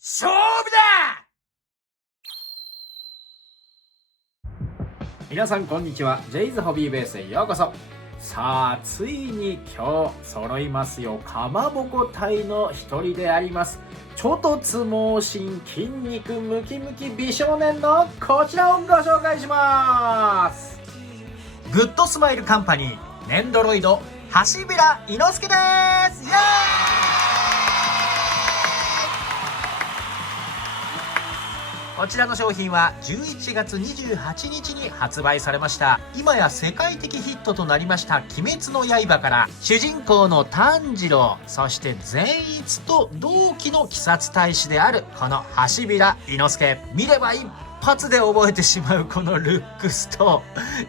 勝負だ。皆さんこんにちは。ジェイズホビーベースへようこそ。さあついに今日揃いますよ。かまぼこ隊の一人であります猪突猛進筋肉ムキムキ美少年のこちらをご紹介します。グッドスマイルカンパニーネンドロイド橋平伊之助です。イエーイ。こちらの商品は11月28日に発売されました。今や世界的ヒットとなりました鬼滅の刃から主人公の炭治郎、そして善逸と同期の鬼殺隊士であるこの橋平伊之助。見れば一発で覚えてしまうこのルックスと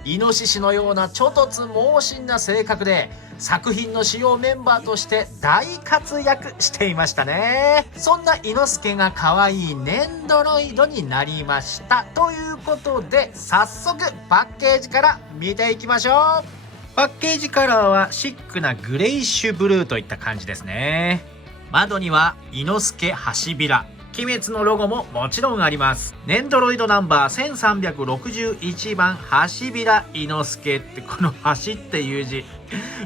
イノシシのような猪突猛進な性格で作品の主要メンバーとして大活躍していましたね。そんな伊之助が可愛いネンドロイドになりました。ということで早速パッケージから見ていきましょう。パッケージカラーはシックなグレイッシュブルーといった感じですね。窓には伊之助橋平、鬼滅のロゴももちろんあります。ネンドロイドナンバー1361番橋平伊之助って、この橋っていう字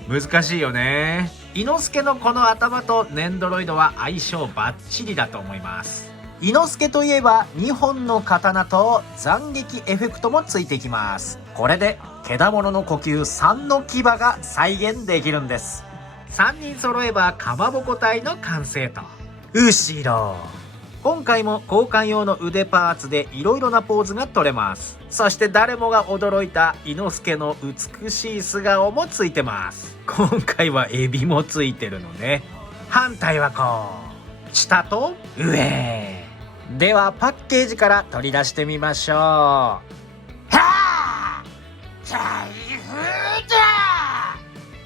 難しいよね。伊之助のこの頭とネンドロイドは相性バッチリだと思います。伊之助といえば2本の刀と斬撃エフェクトもついてきます。これで獣の呼吸3の牙が再現できるんです。3人揃えばかまぼこ隊の完成と。後ろ今回も交換用の腕パーツでいろいろなポーズが取れます。そして誰もが驚いた伊之助の美しい素顔もついてます。今回はエビもついてるのね。反対はこう下と上ではパッケージから取り出してみましょう。はあ財布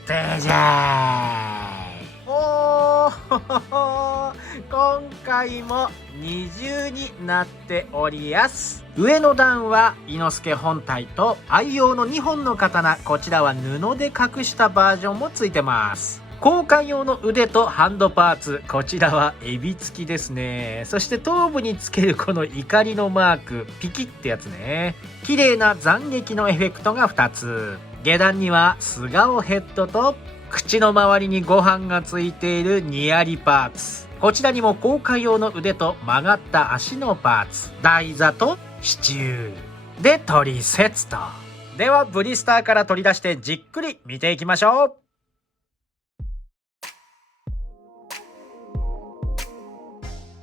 だでじゃーい。おー今回も二重になっておりやす。上の段は伊之助本体と愛用の2本の刀、こちらは布で隠したバージョンもついてます。交換用の腕とハンドパーツ、こちらはエビ付きですね。そして頭部につけるこの怒りのマーク、ピキってやつね。綺麗な斬撃のエフェクトが2つ。下段には素顔ヘッドと口の周りにご飯がついているニヤリパーツ。こちらにも交換用の腕と曲がった足のパーツ、台座と支柱で取説と。ではブリスターから取り出してじっくり見ていきましょう。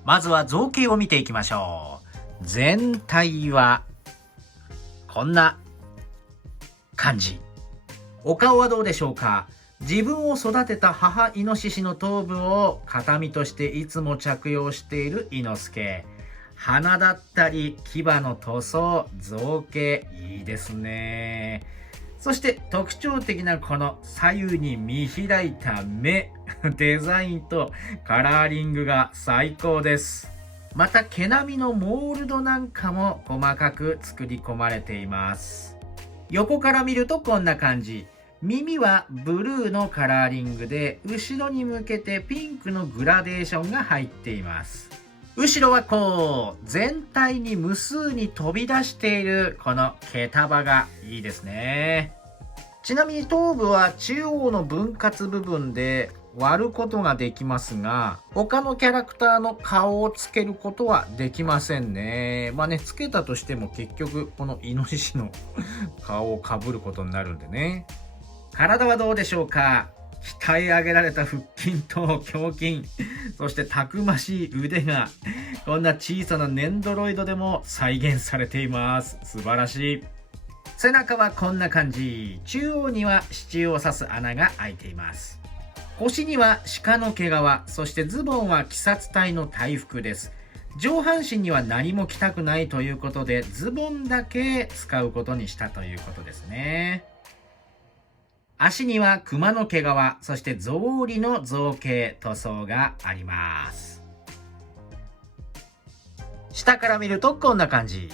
まずは造形を見ていきましょう。全体はこんな感じ。お顔はどうでしょうか。自分を育てた母イノシシの頭部を形見としていつも着用している伊之助。鼻だったり牙の塗装、造形いいですね。そして特徴的なこの左右に見開いた目デザインとカラーリングが最高です。また毛並みのモールドなんかも細かく作り込まれています。横から見るとこんな感じ。耳はブルーのカラーリングで後ろに向けてピンクのグラデーションが入っています。後ろはこう全体に無数に飛び出しているこの毛束がいいですね。ちなみに頭部は中央の分割部分で割ることができますが、他のキャラクターの顔をつけることはできませんね。まあね、つけたとしても結局このイノシシの顔をかぶることになるんでね。体はどうでしょうか。鍛え上げられた腹筋と胸筋、そしてたくましい腕がこんな小さなネンドロイドでも再現されています。素晴らしい。背中はこんな感じ。中央には支柱を刺す穴が開いています。腰には鹿の毛皮、そしてズボンは鬼殺隊の隊服です。上半身には何も着たくないということでズボンだけ使うことにしたということですね。足には熊の毛皮、そして草履の造形塗装があります。下から見るとこんな感じ。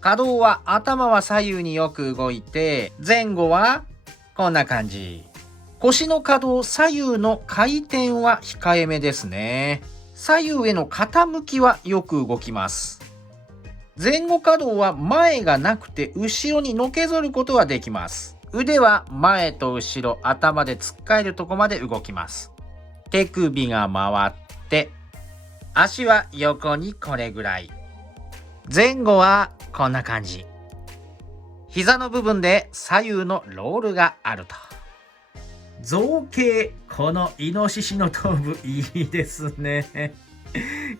可動は頭は左右によく動いて、前後はこんな感じ。腰の可動左右の回転は控えめですね。左右への傾きはよく動きます。前後可動は前がなくて後ろにのけぞることができます。腕は前と後ろ、頭でつっかえるとこまで動きます。手首が回って、足は横にこれぐらい。前後はこんな感じ。膝の部分で左右のロールがあると。造形、このイノシシの頭部いいですね。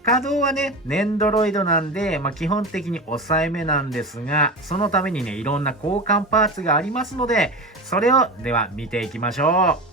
可動はね、ネンドロイドなんで、基本的に抑えめなんですが、そのためにね、いろんな交換パーツがありますので、それをでは見ていきましょう。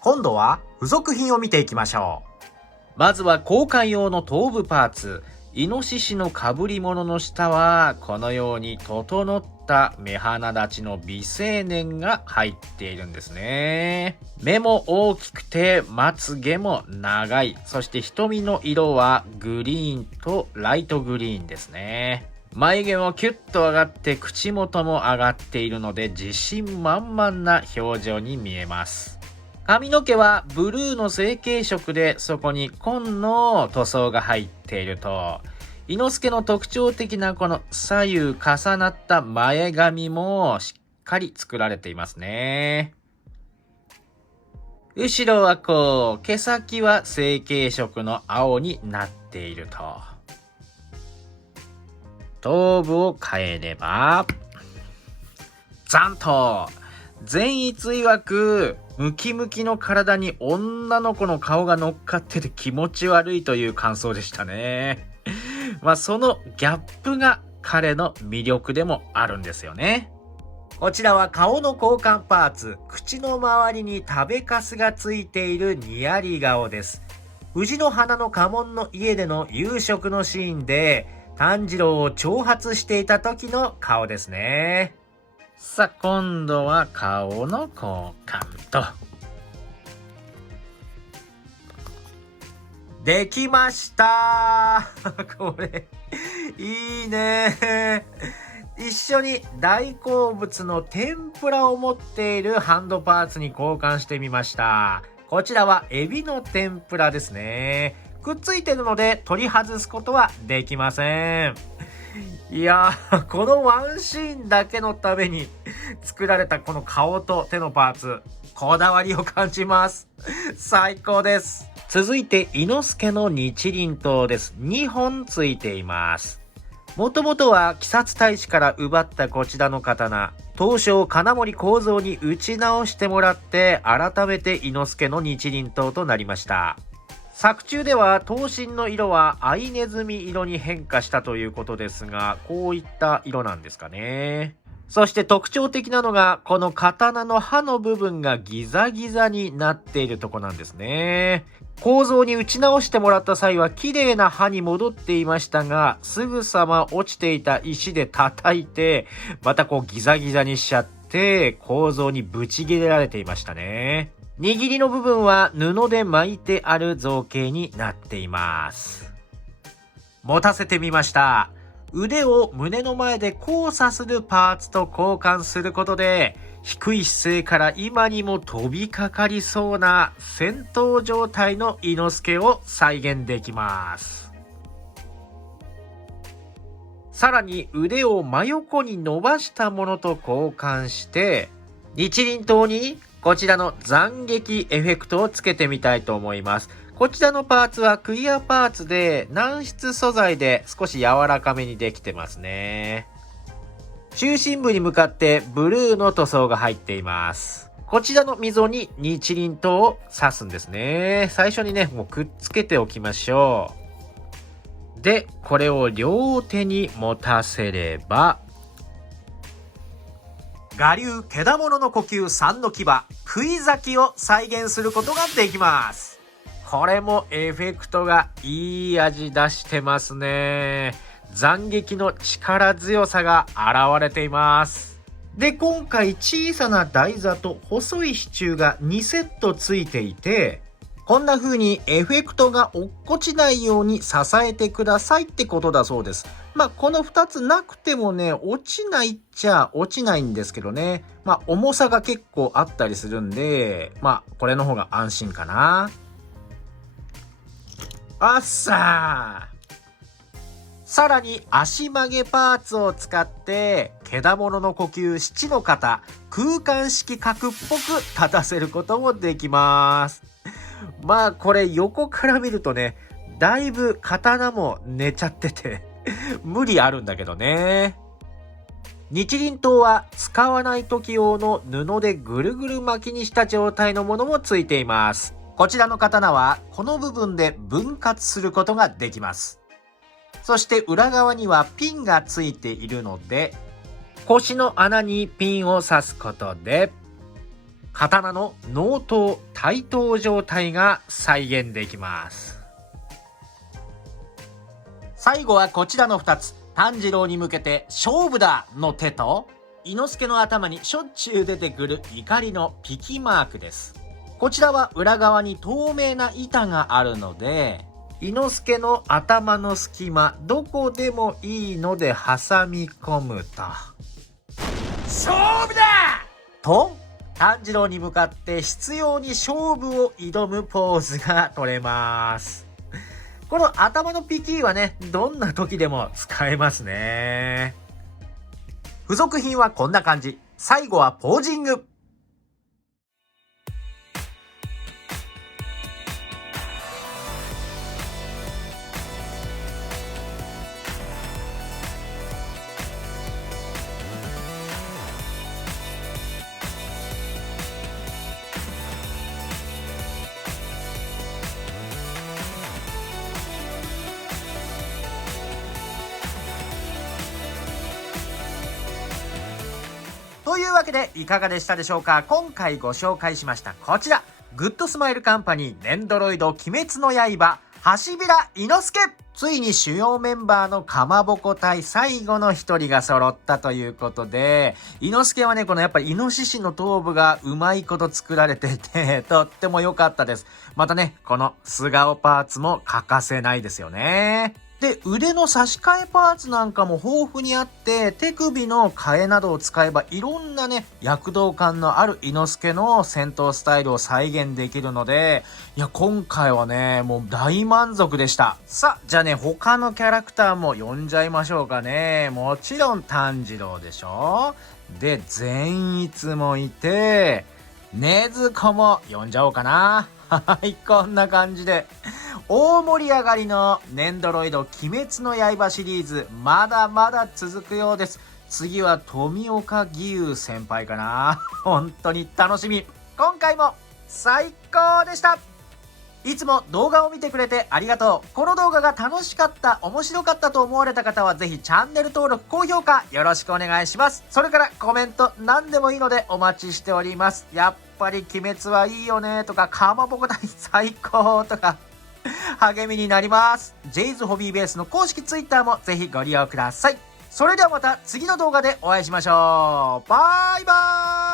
今度は付属品を見ていきましょう。まずは交換用の頭部パーツ。イノシシの被り物の下はこのように整った目鼻立ちの美青年が入っているんですね。目も大きくてまつげも長い。そして瞳の色はグリーンとライトグリーンですね。眉毛もキュッと上がって口元も上がっているので自信満々な表情に見えます。髪の毛はブルーの成型色で、そこに紺の塗装が入っていると、伊之助の特徴的なこの左右重なった前髪もしっかり作られていますね。後ろは毛先は成型色の青になっていると。頭部を変えれば、ザンと善逸曰く、ムキムキの体に女の子の顔が乗っかってて気持ち悪いという感想でしたね。そのギャップが彼の魅力でもあるんですよね。こちらは顔の交換パーツ、口の周りに食べかすがついているニヤリ顔です。藤の花の家紋の家での夕食のシーンで炭治郎を挑発していた時の顔ですね。さあ、今度は顔の交換と。できましたこれ、いいね。一緒に大好物の天ぷらを持っているハンドパーツに交換してみました。こちらはエビの天ぷらですね。くっついてるので取り外すことはできません。いやー、このワンシーンだけのために作られたこの顔と手のパーツ、こだわりを感じます。最高です。続いて、伊之助の日輪刀です。2本ついています。もともとは鬼殺大使から奪ったこちらの刀、刀匠金森幸三に打ち直してもらって、改めて伊之助の日輪刀となりました。作中では刀身の色はアイネズミ色に変化したということですが、こういった色なんですかね。そして特徴的なのが、この刀の刃の部分がギザギザになっているとこなんですね。構造に打ち直してもらった際は綺麗な刃に戻っていましたが、すぐさま落ちていた石で叩いて、またギザギザにしちゃって、構造にぶち切れられていましたね。握りの部分は布で巻いてある造形になっています。持たせてみました。腕を胸の前で交差するパーツと交換することで、低い姿勢から今にも飛びかかりそうな戦闘状態の伊之助を再現できます。さらに腕を真横に伸ばしたものと交換して、日輪刀にこちらの斬撃エフェクトをつけてみたいと思います。こちらのパーツはクリアパーツで軟質素材で少し柔らかめにできてますね。中心部に向かってブルーの塗装が入っています。こちらの溝に日輪刀を刺すんですね。最初にね、もうくっつけておきましょう。で、これを両手に持たせれば、我流獣の呼吸三の牙、杭咲きを再現することができます。これもエフェクトがいい味出してますね。斬撃の力強さが現れています。で、今回小さな台座と細い支柱が2セットついていて、こんな風にエフェクトが落っこちないように支えてくださいってことだそうです。この2つなくてもね、落ちないっちゃ落ちないんですけどね。重さが結構あったりするんで、これの方が安心かな。あっさー。さらに足曲げパーツを使ってけだものの呼吸七の型空間式角っぽく立たせることもできます。まあこれ横から見るとね、だいぶ刀も寝ちゃってて無理あるんだけどね。日輪刀は使わない時用の布でぐるぐる巻きにした状態のものもついています。こちらの刀はこの部分で分割することができます。そして裏側にはピンがついているので、腰の穴にピンを刺すことで刀の納刀対刀状態が再現できます。最後はこちらの2つ。炭治郎に向けて勝負だの手と、伊之助の頭にしょっちゅう出てくる怒りのピキマークです。こちらは裏側に透明な板があるので、伊之助の頭の隙間どこでもいいので挟み込むと、勝負だと炭治郎に向かって執拗に勝負を挑むポーズが取れます。この頭のピキーはね、どんな時でも使えますね。付属品はこんな感じ。最後はポージング。というわけでいかがでしたでしょうか。今回ご紹介しましたこちら、グッドスマイルカンパニーネンドロイド鬼滅の刃ハシビラ伊之助。ついに主要メンバーのかまぼこ隊最後の一人が揃ったということで、伊之助はね、このやっぱりイノシシの頭部がうまいこと作られていてとっても良かったです。またね、この素顔パーツも欠かせないですよね。で、腕の差し替えパーツなんかも豊富にあって、手首の替えなどを使えばいろんなね、躍動感のある伊之助の戦闘スタイルを再現できるので、いや、今回はね、もう大満足でした。さあ、じゃあね、他のキャラクターも呼んじゃいましょうかね。もちろん炭治郎でしょ。で、善逸もいて、禰豆子も呼んじゃおうかな。はい、こんな感じで。大盛り上がりのネンドロイド鬼滅の刃シリーズ、まだまだ続くようです。次は富岡義勇先輩かな。本当に楽しみ。今回も最高でした。いつも動画を見てくれてありがとう。この動画が楽しかった、面白かったと思われた方はぜひチャンネル登録、高評価よろしくお願いします。それからコメント何でもいいのでお待ちしております。やっぱり鬼滅はいいよねとか、かまぼこ大最高とか励みになります。ジェイズホビーベースの公式ツイッターもぜひご利用ください。それではまた次の動画でお会いしましょう。バイバーイ。